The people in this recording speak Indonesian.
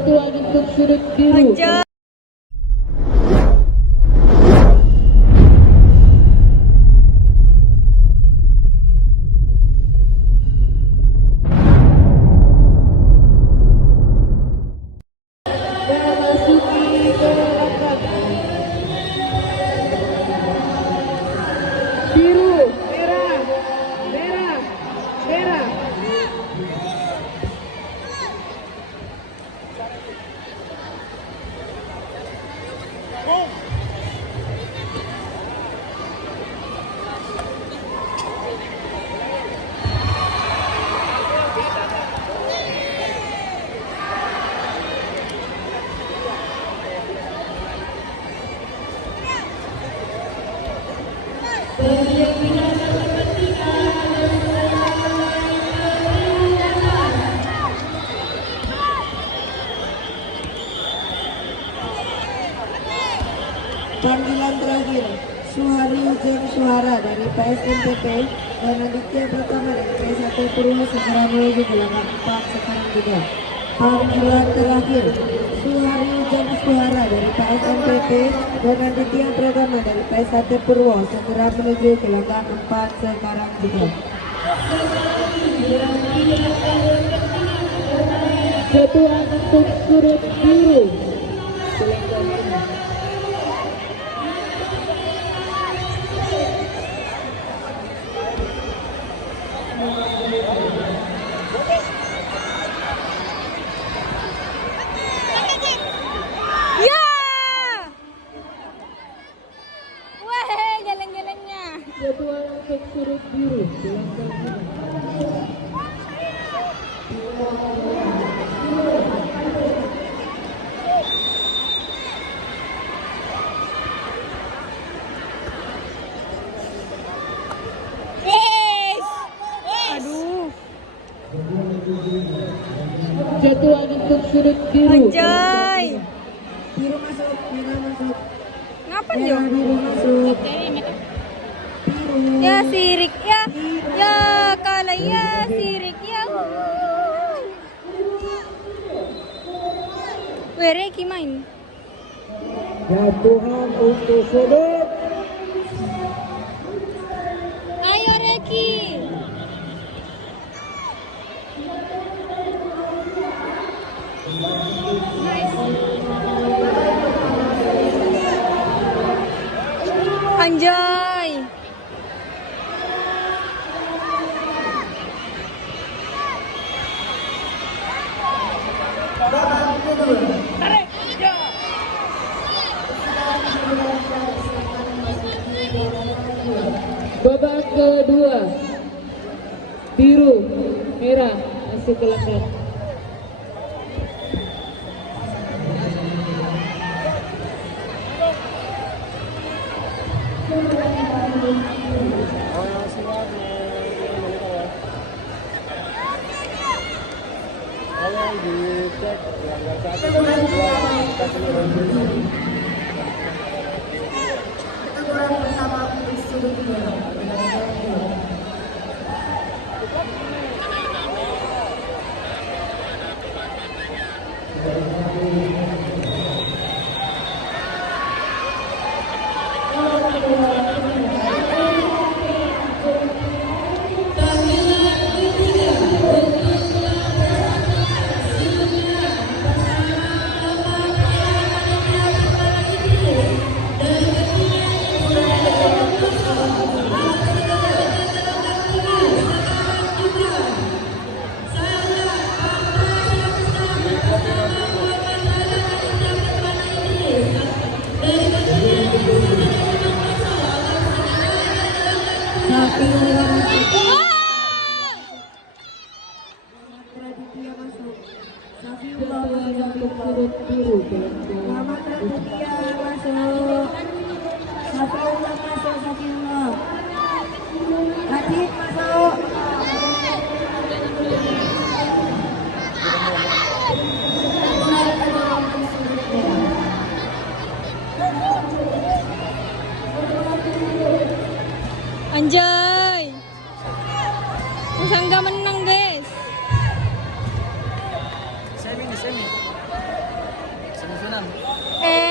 Satuan untuk sudut biru. Memasuki gerakan. Biru, merah, merah, merah. Panggilan terakhir, Suhari Ujeng Suhara dari PSMPP dan Aditya Pratama dari PS1 Purwo segera menuju gelanggang 4 sekarang juga. Panggilan terakhir, Suhari Ujeng Suhara dari PSMPP dan Aditya Pratama dari PS1 Purwo segera menuju gelanggang 4 sekarang juga. Satuan untuk sudut biru. Ya! Wah, jalan-jalannya. Satuan untuk sudut biru. Yes! Aduh. Satuan untuk sudut biru. Anjay. Biru masuk, merah masuk, Ngapa merah Jo? biru masuk. Ya sirik ya. Ya kalah ya sirik ya. Weh, Reki main. Satuan untuk sudut. Ayo Reki. Anjay. Babak kedua. Biru, merah masuk ke gelanggang. Keteguran bersama untuk sudut biru. Raditya masuk. Safiullah Satuan masuk. untuk sudut biru. Muhammad Raditya masuk. Safiullah masuk. Safiullah. Radit masuk. Anjay. Usangga menang, guys. Semi. Eh,